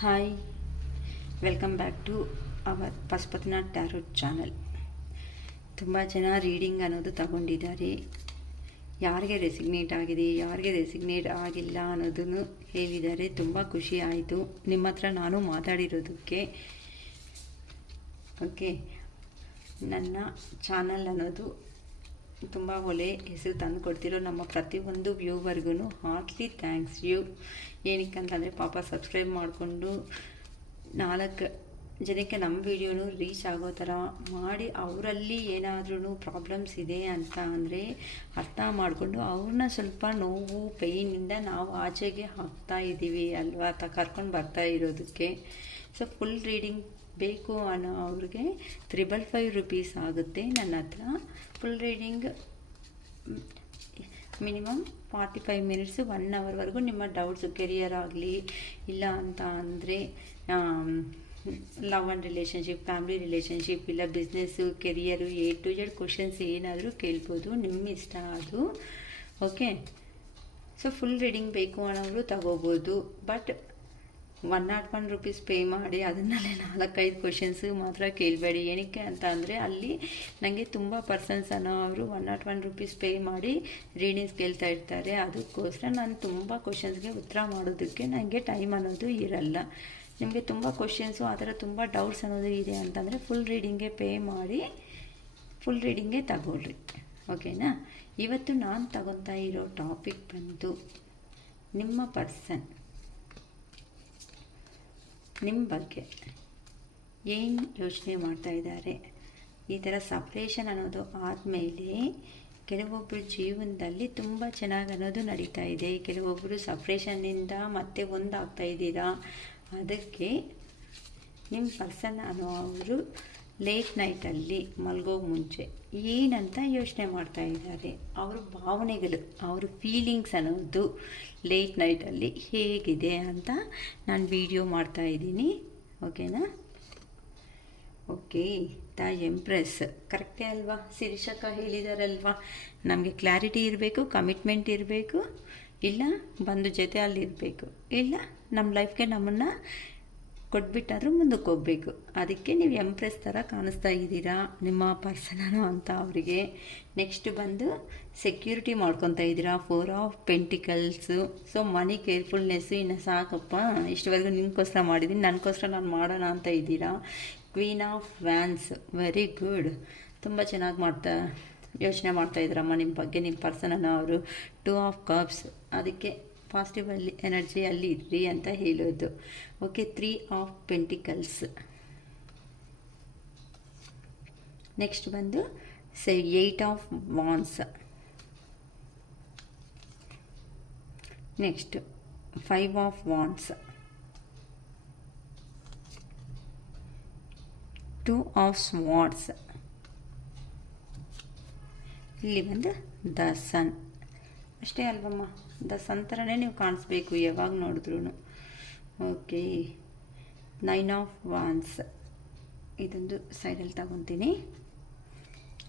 Hi, welcome back to our Pashupatinath tarot channel. ತುಂಬ ಜನ reading ಅನ್ನೋದು ತಗೊಂಡಿದ್ದಾರೆ. ಯಾರಿಗೆ ರೆಸಿಗ್ನೇಟ್ ಆಗಿದೆ, ಯಾರಿಗೆ ರೆಸಿಗ್ನೇಟ್ ಆಗಿಲ್ಲ ಅನ್ನೋದನ್ನು ಹೇಳಿದ್ದಾರೆ. ತುಂಬ ಖುಷಿ ಆಯಿತು ನಿಮ್ಮ ಹತ್ರ ನಾನು ಮಾತಾಡಿರೋದಕ್ಕೆ. ಓಕೆ, ನನ್ನ ಚಾನಲ್ ಅನ್ನೋದು ತುಂಬ ಒಳ್ಳೆ ಹೆಸರು ತಂದು ಕೊಡ್ತಿರೋ ನಮ್ಮ ಪ್ರತಿಯೊಂದು ವ್ಯೂವರ್ಗೂ ಹಾರ್ಟ್ಲಿ ಥ್ಯಾಂಕ್ಸ್ ಯು. ಏನಕ್ಕೆ ಅಂತಂದರೆ ಪಾಪ ಸಬ್ಸ್ಕ್ರೈಬ್ ಮಾಡಿಕೊಂಡು 4 ಜನಕ್ಕೆ ನಮ್ಮ ವಿಡಿಯೋನು ರೀಚ್ ಆಗೋ ಥರ ಮಾಡಿ, ಅವರಲ್ಲಿ ಏನಾದ್ರೂ ಪ್ರಾಬ್ಲಮ್ಸ್ ಇದೆ ಅಂತ ಅಂದರೆ ಅರ್ಥ ಮಾಡಿಕೊಂಡು ಅವ್ರನ್ನ ಸ್ವಲ್ಪ ನೋವು ಪೇಯ್ನಿಂದ ನಾವು ಆಚೆಗೆ ಹಾಕ್ತಾ ಇದ್ದೀವಿ ಅಲ್ವಾ, ಕರ್ಕೊಂಡು ಬರ್ತಾ ಇರೋದಕ್ಕೆ. ಸೊ ಫುಲ್ ರೀಡಿಂಗ್ ಬೇಕು ಅನ್ನೋ ಅವ್ರಿಗೆ 555 ರೂಪೀಸ್ ಆಗುತ್ತೆ ನನ್ನ ಹತ್ರ. ಫುಲ್ ರೀಡಿಂಗ್ ಮಿನಿಮಮ್ 45 ಮಿನಿಟ್ಸು 1 ಅವರ್ವರೆಗೂ ನಿಮ್ಮ ಡೌಟ್ಸು ಕೆರಿಯರ್ ಆಗಲಿ, ಇಲ್ಲ ಅಂತ ಅಂದರೆ love and relationship, family relationship, ಇಲ್ಲ business, career, A to Z questions ಏನಾದರೂ ಕೇಳ್ಬೋದು, ನಿಮ್ಮ ಇಷ್ಟ ಅದು. ಓಕೆ, ಸೊ ಫುಲ್ ರೀಡಿಂಗ್ ಬೇಕು ಅನ್ನೋರು ತಗೋಬೋದು. ಬಟ್ 101 ರೂಪೀಸ್ ಪೇ ಮಾಡಿ ಅದನ್ನಲ್ಲೇ 4-5 ಕ್ವಶನ್ಸು ಮಾತ್ರ ಕೇಳಬೇಡಿ. ಏನಕ್ಕೆ ಅಂತ ಅಂದರೆ ಅಲ್ಲಿ ನನಗೆ ತುಂಬ ಪರ್ಸನ್ಸ್ ಅನ್ನೋರು 101 ರೂಪೀಸ್ ಪೇ ಮಾಡಿ ರೀಡಿಂಗ್ಸ್ ಕೇಳ್ತಾ ಇರ್ತಾರೆ. ಅದಕ್ಕೋಸ್ಕರ ನಾನು ತುಂಬ ಕ್ವಶನ್ಸ್ಗೆ ಉತ್ತರ ಮಾಡೋದಕ್ಕೆ ನನಗೆ ಟೈಮ್ ಅನ್ನೋದು ಇರಲ್ಲ. ನಿಮಗೆ ತುಂಬ ಕ್ವಶನ್ಸು ಆ ಥರ ತುಂಬ ಡೌಟ್ಸ್ ಅನ್ನೋದು ಇದೆ ಅಂತಂದರೆ ಫುಲ್ ರೀಡಿಂಗ್ಗೆ ಪೇ ಮಾಡಿ ಫುಲ್ ರೀಡಿಂಗೇ ತಗೊಳ್ರಿ. ಓಕೆನಾ? ಇವತ್ತು ನಾನು ತಗೊತಾ ಇರೋ ಟಾಪಿಕ್ ಬಂದು ನಿಮ್ಮ ಪರ್ಸನ್ ನಿಮ್ಮ ಬಗ್ಗೆ ಏನು ಯೋಚನೆ ಮಾಡ್ತಾ ಇದ್ದಾರೆ. ಈ ಥರ ಸಪ್ರೇಷನ್ ಅನ್ನೋದು ಆದಮೇಲೆ ಕೆಲವೊಬ್ಬರು ಜೀವನದಲ್ಲಿ ತುಂಬ ಚೆನ್ನಾಗಿ ಅನ್ನೋದು ನಡೀತಾ ಇದೆ. ಕೆಲವೊಬ್ಬರು ಸಪ್ರೇಷನ್ನಿಂದ ಮತ್ತೆ ಒಂದಾಗ್ತಾ ಇದ್ದೀರಾ. ಅದಕ್ಕೆ ನಿಮ್ಮ ಪರ್ಸನ್ ಅನ್ನೋ ಅವರು ಲೇಟ್ ನೈಟಲ್ಲಿ ಮಲಗೋ ಮುಂಚೆ ಏನಂತ ಯೋಚನೆ ಮಾಡ್ತಾ ಇದ್ದಾರೆ, ಅವ್ರ ಭಾವನೆಗಳು, ಅವ್ರ ಫೀಲಿಂಗ್ಸ್ ಅನ್ನೋದು ಲೇಟ್ ನೈಟಲ್ಲಿ ಹೇಗಿದೆ ಅಂತ ನಾನು ವಿಡಿಯೋ ಮಾಡ್ತಾಯಿದ್ದೀನಿ. ಓಕೆನಾ? ಓಕೆ, ದ ಎಂಪ್ರೆಸ್ ಕರೆಕ್ಟೇ ಅಲ್ವಾ? ಶಿರೀಷಕ್ಕ ಹೇಳಿದಾರಲ್ವಾ, ನಮಗೆ ಕ್ಲಾರಿಟಿ ಇರಬೇಕು, ಕಮಿಟ್ಮೆಂಟ್ ಇರಬೇಕು, ಇಲ್ಲ ಬಂದು ಜೊತೆ ಅಲ್ಲಿರಬೇಕು, ಇಲ್ಲ ನಮ್ಮ ಲೈಫ್ಗೆ ನಮ್ಮನ್ನು ಕೊಟ್ಬಿಟ್ಟಾದರೂ ಮುಂದಕ್ಕೆ ಹೋಗಬೇಕು. ಅದಕ್ಕೆ ನೀವು ಎಂಪ್ರೆಸ್ ಥರ ಕಾಣಿಸ್ತಾ ಇದ್ದೀರಾ ನಿಮ್ಮ ಪರ್ಸನನು ಅಂತ ಅವರಿಗೆ. ನೆಕ್ಸ್ಟ್ ಬಂದು ಸೆಕ್ಯೂರಿಟಿ ಮಾಡ್ಕೊತಾ ಇದ್ದೀರಾ, 4 ಆಫ್ ಪೆಂಟಿಕಲ್ಸು. ಸೊ ಮನಿ ಕೇರ್ಫುಲ್ನೆಸ್ಸು, ಇನ್ನು ಸಾಕಪ್ಪ ಇಷ್ಟವರೆಗೂ ನಿನ್ಗೋಸ್ಕರ ಮಾಡಿದ್ದೀನಿ, ನನಗೋಸ್ಕರ ನಾನು ಮಾಡೋಣ ಅಂತ ಇದ್ದೀರಾ. Queen of wands, very good, ತುಂಬ ಚೆನ್ನಾಗಿ ಯೋಚನೆ ಮಾಡ್ತಾ ಇದ್ದೀರಮ್ಮ ನಿಮ್ಮ ಬಗ್ಗೆ ನಿಮ್ಮ ಪರ್ಸನನ್ನು ಅವರು. 2 ಆಫ್ ಕಪ್ಸ್, ಅದಕ್ಕೆ ಪಾಸಿಟಿವ್ ಎನರ್ಜಿಯಲ್ಲಿ ಇರ್ರಿ ಅಂತ ಹೇಳೋದು. Okay, 3 of pentacles. ನೆಕ್ಸ್ಟ್ ಬಂದು 8 of wands. Next 5 of wands. 2 of swords. ಇಲ್ಲಿ ಬಂದು ದ ಸನ್. ಅಷ್ಟೇ ಅಲ್ವಮ್ಮ, ದ ಸನ್ ಥರನೇ ನೀವು ಕಾಣಿಸ್ಬೇಕು ಯಾವಾಗ ನೋಡಿದ್ರೂ. Okay, 9 of ವಾನ್ಸ್. ಇದೊಂದು ಸೈಡಲ್ಲಿ ತಗೊತೀನಿ.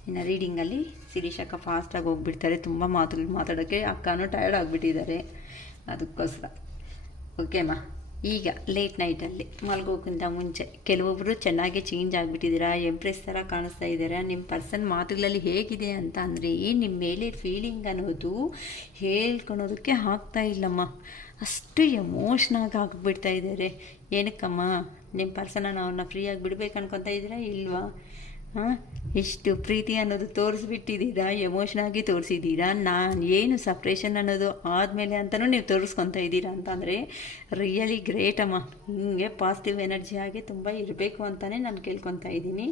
ಇನ್ನು ರೀಡಿಂಗಲ್ಲಿ ಶಿರೀಷಕ್ಕ ಫಾಸ್ಟಾಗಿ ಹೋಗ್ಬಿಡ್ತಾರೆ, ತುಂಬ ಮಾತಾಡೋಕ್ಕೆ ಅಕ್ಕನೂ ಟಯರ್ಡ್ ಆಗಿಬಿಟ್ಟಿದ್ದಾರೆ, ಅದಕ್ಕೋಸ್ಕರ. ಓಕೆಮ್ಮ, ಈಗ ಲೇಟ್ ನೈಟಲ್ಲಿ ಮಲ್ಗೋಕ್ಕಿಂತ ಮುಂಚೆ ಕೆಲವೊಬ್ಬರು ಚೆನ್ನಾಗಿ ಚೇಂಜ್ ಆಗಿಬಿಟ್ಟಿದ್ದೀರಾ, ಎಂಪ್ರೆಸ್ ಥರ ಕಾಣಿಸ್ತಾ ಇದ್ದೀರಾ. ನಿಮ್ಮ ಪರ್ಸನ್ ಮಾತುಗಳಲ್ಲಿ ಹೇಗಿದೆ ಅಂತ ಅಂದರೆ ನಿಮ್ಮ ಮೇಲೆ ಫೀಲಿಂಗ್ ಅನ್ನೋದು ಹೇಳ್ಕೊಳೋದಕ್ಕೆ ಆಗ್ತಾ ಇಲ್ಲಮ್ಮ, ಅಷ್ಟು ಎಮೋಷ್ನಾಗಿ ಆಗಿಬಿಡ್ತಾ ಇದ್ದಾರೆ. ಏನಕ್ಕಮ್ಮ? ನಿಮ್ಮ ಪರ್ಸನನ್ನು ಅವ್ರನ್ನ ಫ್ರೀಯಾಗಿ ಬಿಡ್ಬೇಕು ಅನ್ಕೊತಾ ಇದ್ದೀರಾ ಇಲ್ವಾ? ಎಷ್ಟು ಪ್ರೀತಿ ಅನ್ನೋದು ತೋರಿಸ್ಬಿಟ್ಟಿದ್ದೀರಾ, ಎಮೋಷ್ನಾಗಿ ತೋರಿಸಿದ್ದೀರಾ. ನಾನು ಏನು ಸಪ್ರೇಷನ್ ಅನ್ನೋದು ಆದಮೇಲೆ ಅಂತಲೂ ನೀವು ತೋರಿಸ್ಕೊತಾ ಇದ್ದೀರಾ ಅಂತಂದರೆ ರಿಯಲಿ ಗ್ರೇಟ್ ಅಮ್ಮ. ಹಿಂಗೆ ಪಾಸಿಟಿವ್ ಎನರ್ಜಿ ಆಗಿ ತುಂಬ ಇರಬೇಕು ಅಂತಲೇ ನಾನು ಕೇಳ್ಕೊತಾ ಇದ್ದೀನಿ.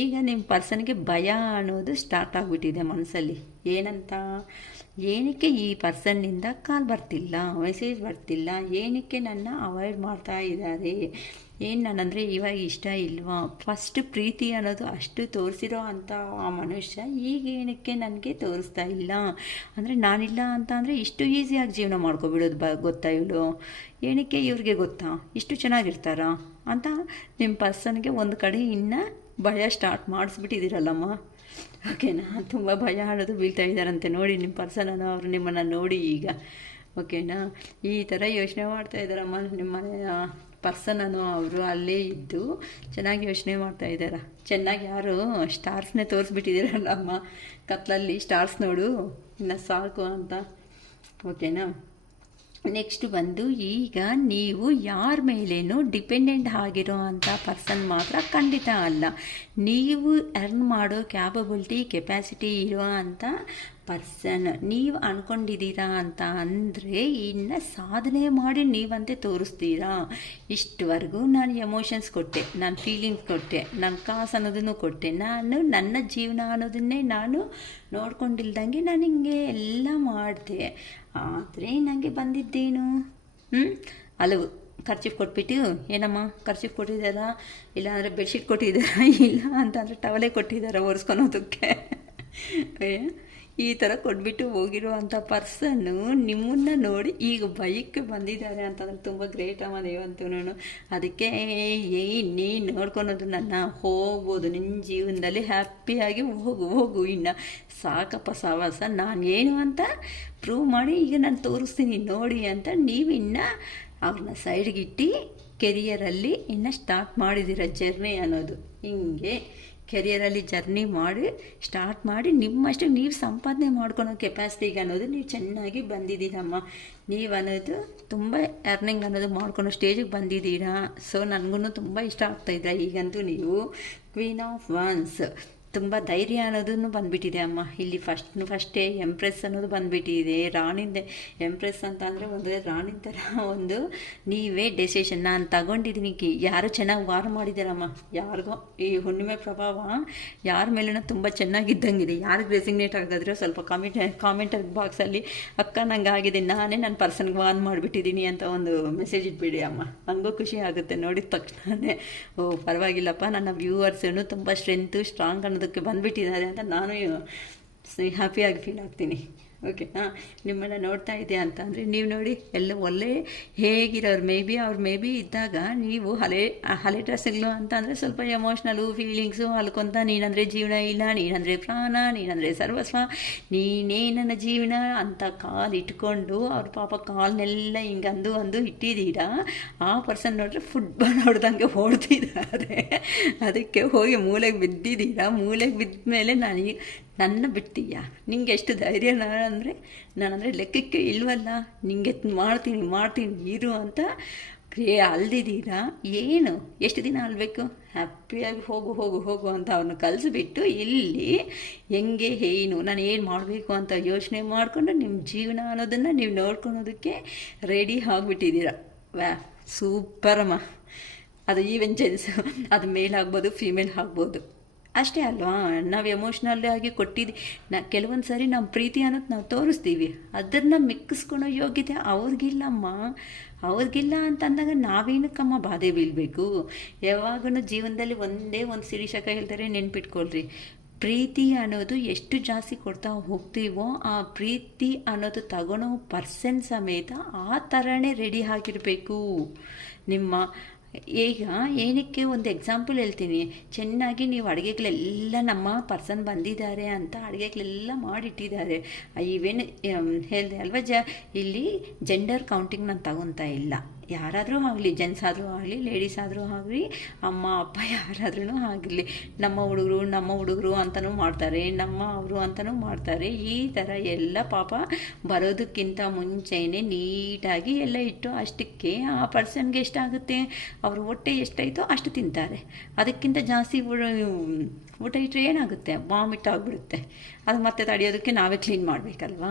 ಈಗ ನಿಮ್ಮ ಪರ್ಸನ್ಗೆ ಭಯ ಅನ್ನೋದು ಸ್ಟಾರ್ಟ್ ಆಗಿಬಿಟ್ಟಿದೆ ಮನಸ್ಸಲ್ಲಿ. ಏನಂತ? ಏನಕ್ಕೆ ಈ ಪರ್ಸನ್ನಿಂದ ಕಾಲ್ ಬರ್ತಿಲ್ಲ, ಮೆಸೇಜ್ ಬರ್ತಿಲ್ಲ, ಏನಕ್ಕೆ ನನ್ನ ಅವಾಯ್ಡ್ ಮಾಡ್ತಾ ಇದ್ದಾರೆ, ಏನು ನಾನಂದರೆ ಇವಾಗ ಇಷ್ಟ ಇಲ್ವಾ? ಫಸ್ಟ್ ಪ್ರೀತಿ ಅನ್ನೋದು ಅಷ್ಟು ತೋರಿಸಿರೋ ಅಂಥ ಆ ಮನುಷ್ಯ ಈಗ ಏನಕ್ಕೆ ನನಗೆ ತೋರಿಸ್ತಾ ಇಲ್ಲ ಅಂದರೆ, ನಾನಿಲ್ಲ ಅಂತ ಅಂದರೆ ಇಷ್ಟು ಈಸಿಯಾಗಿ ಜೀವನ ಮಾಡ್ಕೊಬಿಡೋದು ಗೊತ್ತಾ ಇವಳು? ಏನಕ್ಕೆ ಇವ್ರಿಗೆ ಗೊತ್ತಾ ಇಷ್ಟು ಚೆನ್ನಾಗಿರ್ತಾರಾ ಅಂತ ನಿಮ್ಮ ಪರ್ಸನ್ಗೆ ಒಂದು ಕಡೆ ಇನ್ನೂ ಭಯ ಸ್ಟಾರ್ಟ್ ಮಾಡಿಸ್ಬಿಟ್ಟಿದ್ದೀರಲ್ಲಮ್ಮ. ಓಕೆನಾ? ತುಂಬ ಭಯ ಆಡೋದು ಬೀಳ್ತಾ ಇದ್ದಾರಂತೆ ನೋಡಿ ನಿಮ್ಮ ಪರ್ಸನನ್ನು, ಅವರು ನಿಮ್ಮನ್ನು ನೋಡಿ ಈಗ. ಓಕೆನಾ? ಈ ಥರ ಯೋಚನೆ ಮಾಡ್ತಾ ಇದ್ದಾರಮ್ಮ ನಿಮ್ಮ ಪರ್ಸನ್ ಅನ್ನೋ ಅವರು ಅಲ್ಲೇ ಇದ್ದು ಚೆನ್ನಾಗಿ ಯೋಚನೆ ಮಾಡ್ತಾ ಇದ್ದಾರೆ. ಚೆನ್ನಾಗಿ ಯಾರು ಸ್ಟಾರ್ಸ್ನೇ ತೋರಿಸ್ಬಿಟ್ಟಿದ್ದೀರಲ್ಲಮ್ಮ ಕತ್ಲಲ್ಲಿ, ಸ್ಟಾರ್ಸ್ ನೋಡು ಇನ್ನು ಸಾಕು ಅಂತ. ಓಕೆನಾ. ನೆಕ್ಸ್ಟ್ ಬಂದು, ಈಗ ನೀವು ಯಾರ ಮೇಲೇನೂ ಡಿಪೆಂಡೆಂಟ್ ಆಗಿರೋ ಅಂಥ ಪರ್ಸನ್ ಮಾತ್ರ ಖಂಡಿತ ಅಲ್ಲ. ನೀವು ಅರ್ನ್ ಮಾಡೋ ಕೆಪಾಸಿಟಿ ಇರೋ ಅಂಥ ಪರ್ಸನ್ ನೀವು ಅಂದ್ಕೊಂಡಿದ್ದೀರಾ ಅಂತ ಅಂದರೆ ಇನ್ನು ಸಾಧನೆ ಮಾಡಿ ನೀವಂತೆ ತೋರಿಸ್ತೀರಾ. ಇಷ್ಟವರೆಗೂ ನಾನು ಎಮೋಷನ್ಸ್ ಕೊಟ್ಟೆ, ನಾನು ಫೀಲಿಂಗ್ಸ್ ಕೊಟ್ಟೆ, ನಾನು ಕಾಸು ಅನ್ನೋದನ್ನು ಕೊಟ್ಟೆ, ನಾನು ನನ್ನ ಜೀವನ ಅನ್ನೋದನ್ನೇ ನಾನು ನೋಡ್ಕೊಂಡಿಲ್ದಂಗೆ ನಾನು ಹಿಂಗೆ ಎಲ್ಲ ಮಾಡಿದೆ. ಆದರೆ ನನಗೆ ಬಂದಿದ್ದೇನು ಹಲವು ಖರ್ಚಿಗೆ ಕೊಟ್ಬಿಟ್ಟು, ಏನಮ್ಮ ಖರ್ಚಿಗೆ ಕೊಟ್ಟಿದ್ದಾರಾ, ಇಲ್ಲ ಅಂದರೆ ಬೆಡ್ಶೀಟ್ ಕೊಟ್ಟಿದ್ದಾರಾ, ಇಲ್ಲ ಅಂತಂದರೆ ಟವಲೇ ಕೊಟ್ಟಿದ್ದಾರಾ ಒರೆಸ್ಕೊಳೋದಕ್ಕೆ, ಈ ಥರ ಕೊಟ್ಬಿಟ್ಟು ಹೋಗಿರೋ ಅಂಥ ಪರ್ಸನ್ನು ನಿಮ್ಮನ್ನು ನೋಡಿ ಈಗ ಬೈಕ್ ಬಂದಿದ್ದಾರೆ ಅಂತಂದರೆ ತುಂಬ ಗ್ರೇಟ್ ಅಮ್ಮ ನೀವಂತೂ. ಅದಕ್ಕೆ ನೀನು ನೋಡ್ಕೊಳೋದು ನನ್ನ ಹೋಗ್ಬೋದು ನಿನ್ನ ಜೀವನದಲ್ಲಿ ಹ್ಯಾಪಿಯಾಗಿ ಹೋಗು ಇನ್ನು ಸಾಕಪ್ಪ ಸವಾಸ, ನಾನು ಏನು ಅಂತ ಪ್ರೂವ್ ಮಾಡಿ ಈಗ ನಾನು ತೋರಿಸ್ತೀನಿ ನೋಡಿ ಅಂತ ನೀವು ಇನ್ನು ಅವ್ರನ್ನ ಸೈಡ್ಗಿಟ್ಟು ಕೆರಿಯರಲ್ಲಿ ಇನ್ನು ಸ್ಟಾರ್ಟ್ ಮಾಡಿದ್ದೀರ ಜರ್ನಿ ಅನ್ನೋದು. ಹಿಂಗೆ ಕೆರಿಯರಲ್ಲಿ ಜರ್ನಿ ಮಾಡಿ ಸ್ಟಾರ್ಟ್ ಮಾಡಿ ನಿಮ್ಮಷ್ಟು ನೀವು ಸಂಪಾದನೆ ಮಾಡ್ಕೊಳೋ ಕೆಪಾಸಿಟಿಗೆ ಅನ್ನೋದು ನೀವು ಚೆನ್ನಾಗಿ ಬಂದಿದ್ದೀರಮ್ಮ. ನೀವು ಅನ್ನೋದು ತುಂಬ ಅರ್ನಿಂಗ್ ಅನ್ನೋದು ಮಾಡ್ಕೊಳೋ ಸ್ಟೇಜಿಗೆ ಬಂದಿದ್ದೀರಾ. ಸೊ ನನಗೂ ತುಂಬ ಇಷ್ಟ ಆಗ್ತಾಯಿದ್ದೀರಾ. ಈಗಂತೂ ನೀವು ಕ್ವೀನ್ ಆಫ್ ವಾನ್ಸ್, ತುಂಬ ಧೈರ್ಯ ಅನ್ನೋದನ್ನು ಬಂದುಬಿಟ್ಟಿದೆ ಅಮ್ಮ. ಇಲ್ಲಿ ಫಸ್ಟೇ ಎಂಪ್ರೆಸ್ ಅನ್ನೋದು ಬಂದುಬಿಟ್ಟಿದೆ. ರಾಣಿಂದೆ ಎಂಪ್ರೆಸ್ ಅಂತ ಅಂದರೆ ಒಂದು ರಾಣಿ ಥರ ಒಂದು ನೀವೇ ಡೆಸಿಷನ್ ನಾನು ತಗೊಂಡಿದ್ದೀನಿ. ಯಾರು ಚೆನ್ನಾಗಿ ವಾರ ಮಾಡಿದ್ದಾರಮ್ಮ, ಯಾರಿಗೋ ಈ ಹುಣ್ಣಿಮೆ ಪ್ರಭಾವ ಯಾರ ಮೇಲೂ ತುಂಬ ಚೆನ್ನಾಗಿದ್ದಂಗಿದೆ. ಯಾರಿಗೆ ರೆಸಿಗ್ನೇಟ್ ಆಗಿದ್ರೆ ಸ್ವಲ್ಪ ಕಾಮೆಂಟ್ ಬಾಕ್ಸಲ್ಲಿ ಅಕ್ಕ ನಂಗೆ ಆಗಿದೆ, ನಾನೇ ನನ್ನ ಪರ್ಸನ್ಗೆ ವಾರ್ನ್ ಮಾಡಿಬಿಟ್ಟಿದ್ದೀನಿ ಅಂತ ಒಂದು ಮೆಸೇಜ್ ಇಟ್ಬಿಡಿ ಅಮ್ಮ. ನನಗೂ ಖುಷಿ ಆಗುತ್ತೆ ನೋಡಿದ ತಕ್ಷಣವೇ. ಓ ಪರವಾಗಿಲ್ಲಪ್ಪ, ನನ್ನ ವ್ಯೂವರ್ಸನ್ನು ತುಂಬ ಸ್ಟ್ರಾಂಗ್ ಅನ್ನೋದಕ್ಕೆ ಬಂದುಬಿಟ್ಟಿದ್ದಾರೆ ಅಂತ ನಾನು ಹ್ಯಾಪಿಯಾಗಿ ಫೀಲ್ ಆಗ್ತೀನಿ. ಓಕೆನಾ. ನಿಮ್ಮನ್ನು ನೋಡ್ತಾ ಇದೆ ಅಂತ ಅಂದರೆ ನೀವು ನೋಡಿ ಎಲ್ಲ ಒಳ್ಳೆ ಹೇಗಿರೋರು ಮೇ ಬಿ ಇದ್ದಾಗ ನೀವು ಹಳೆ ಡ್ರೆಸ್ಗಳು ಅಂತ ಅಂದರೆ ಸ್ವಲ್ಪ ಎಮೋಷ್ನಲು ಫೀಲಿಂಗ್ಸು ಅಲ್ಕೊಂತ ನೀನಂದರೆ ಜೀವನ ಇಲ್ಲ, ನೀನಂದರೆ ಪ್ರಾಣ, ನೀನಂದರೆ ಸರ್ವಸ್ವ, ನೀನೇ ನನ್ನ ಜೀವನ ಅಂತ ಕಾಲಿಟ್ಕೊಂಡು ಅವ್ರ ಪಾಪ ಕಾಲನ್ನೆಲ್ಲ ಹಿಂಗೆ ಅಂದು ಇಟ್ಟಿದ್ದೀರಾ. ಆ ಪರ್ಸನ್ ನೋಡ್ರೆ ಫುಟ್ಬಾಲ್ ಹೊಡೆದಂಗೆ ಓಡ್ತಿದ್ದಾರೆ. ಅದಕ್ಕೆ ಹೋಗಿ ಮೂಲೆಗೆ ಬಿದ್ದಿದ್ದೀರಾ. ಮೂಲೆಗೆ ಬಿದ್ದ ಮೇಲೆ ನನ್ನ ಬಿಡ್ತೀಯಾ, ನಿಂಗೆ ಎಷ್ಟು ಧೈರ್ಯ ನಾನಂದರೆ ಲೆಕ್ಕಕ್ಕೆ ಇಲ್ವಲ್ಲ, ನಿಂಗೆ ಮಾಡ್ತೀನಿ ಇರು ಅಂತ ಅಲ್ದಿದ್ದೀರಾ. ಏನು ಎಷ್ಟು ದಿನ ಅಲ್ಬೇಕು, ಹ್ಯಾಪಿಯಾಗಿ ಹೋಗು ಅಂತ ಅವ್ರನ್ನ ಕಲಿಸ್ಬಿಟ್ಟು ಇಲ್ಲಿ ಹೆಂಗೆ ನಾನು ಏನು ಮಾಡಬೇಕು ಅಂತ ಯೋಚನೆ ಮಾಡಿಕೊಂಡು ನಿಮ್ಮ ಜೀವನ ಅನ್ನೋದನ್ನು ನೀವು ನೋಡ್ಕೊಳೋದಕ್ಕೆ ರೆಡಿ ಆಗಿಬಿಟ್ಟಿದ್ದೀರ. ಸೂಪರಮ್ಮ. ಅದು ಈವನ್ ಜೆಂಟ್ಸ್, ಅದು ಮೇಲ್ ಆಗ್ಬೋದು ಫೀಮೇಲ್ ಆಗ್ಬೋದು ಅಷ್ಟೇ ಅಲ್ವಾ. ನಾವು ಎಮೋಷ್ನಲ್ ಆಗಿ ಕೆಲವೊಂದು ಸಾರಿ ನಮ್ಮ ಪ್ರೀತಿ ಅನ್ನೋದು ನಾವು ತೋರಿಸ್ತೀವಿ, ಅದನ್ನು ಮಿಕ್ಕಿಸ್ಕೊಳೋ ಯೋಗ್ಯತೆ ಅವ್ರಿಗಿಲ್ಲ ಅಂತಂದಾಗ ನಾವೇನಕ್ಕಮ್ಮ ಬಾಧೆ ಬೀಳಬೇಕು. ಯಾವಾಗೂ ಜೀವನದಲ್ಲಿ ಒಂದೇ ಒಂದು ಶಿರೀಷಕ ಹೇಳ್ತಾರೆ, ನೆನ್ಪಿಟ್ಕೊಳ್ರಿ, ಪ್ರೀತಿ ಅನ್ನೋದು ಎಷ್ಟು ಜಾಸ್ತಿ ಕೊಡ್ತಾ ಹೋಗ್ತೀವೋ ಆ ಪ್ರೀತಿ ಅನ್ನೋದು ತಗೊಳೋ ಪರ್ಸನ್ ಸಮೇತ ಆ ಥರನೇ ರೆಡಿ ಆಗಿರಬೇಕು. ಈಗ ಏನಕ್ಕೆ ಒಂದು ಎಕ್ಸಾಂಪಲ್ ಹೇಳ್ತೀನಿ. ಚೆನ್ನಾಗಿ ನೀವು ಅಡುಗೆಗಳೆಲ್ಲ ನಮ್ಮ ಪರ್ಸನ್ ಬಂದಿದ್ದಾರೆ ಅಂತ ಅಡುಗೆಗಳೆಲ್ಲ ಮಾಡಿಟ್ಟಿದ್ದಾರೆ. ಇವೇನು ಹೇಳಿದೆ ಅಲ್ವಾ, ಇಲ್ಲಿ ಜೆಂಡರ್ ಕೌಂಟಿಂಗ್ ನಾನು ತಗೊತಾ ಇಲ್ಲ. ಯಾರಾದರೂ ಆಗಲಿ, ಜೆಂಟ್ಸ್ ಆದರೂ ಆಗಲಿ, ಲೇಡೀಸ್ ಆದರೂ ಆಗಲಿ, ಅಮ್ಮ ಅಪ್ಪ ಯಾರಾದ್ರೂ ಆಗಿರಲಿ, ನಮ್ಮ ಹುಡುಗರು ಅಂತಲೂ ಮಾಡ್ತಾರೆ, ಅವರು ಅಂತಲೂ ಮಾಡ್ತಾರೆ. ಈ ಥರ ಎಲ್ಲ ಪಾಪ ಬರೋದಕ್ಕಿಂತ ಮುಂಚೆನೇ ನೀಟಾಗಿ ಎಲ್ಲ ಇಟ್ಟು ಅಷ್ಟಕ್ಕೆ ಆ ಪರ್ಸನ್ಗೆ ಎಷ್ಟಾಗುತ್ತೆ, ಅವ್ರ ಹೊಟ್ಟೆ ಎಷ್ಟಾಯಿತೋ ಅಷ್ಟು ತಿಂತಾರೆ. ಅದಕ್ಕಿಂತ ಜಾಸ್ತಿ ಊಟ ಇಟ್ಟರೆ ಏನಾಗುತ್ತೆ, ವಾಮಿಟ್ ಆಗಿಬಿಡುತ್ತೆ. ಅದು ಮತ್ತೆ ತಡೆಯೋದಕ್ಕೆ ನಾವೇ ಕ್ಲೀನ್ ಮಾಡಬೇಕಲ್ವಾ.